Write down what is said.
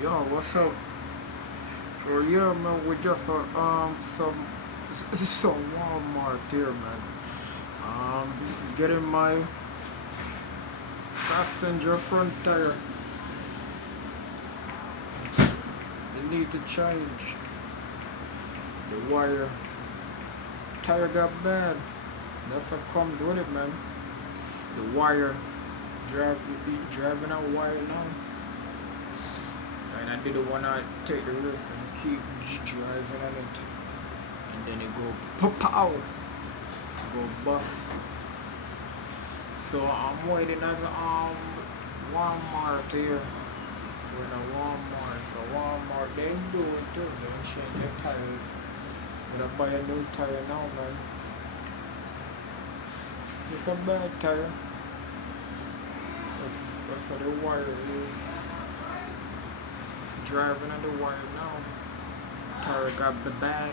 Yo, what's up? So yeah, man, we just some Walmart here, man. Um, getting my passenger front tire. I need to change the wire. Tire got bad. That's what comes with it, man. The wire. Driving a wire now. And I didn't wanna take the risk and keep driving on it. And then it go pow, go bust. So I'm waiting at Walmart here. We're in a Walmart. So Walmart, they do it too. They change their tires. When I buy a new tire now, man. It's a bad tire. That's how the wire is. Driving on the wire now. Tire got the bad.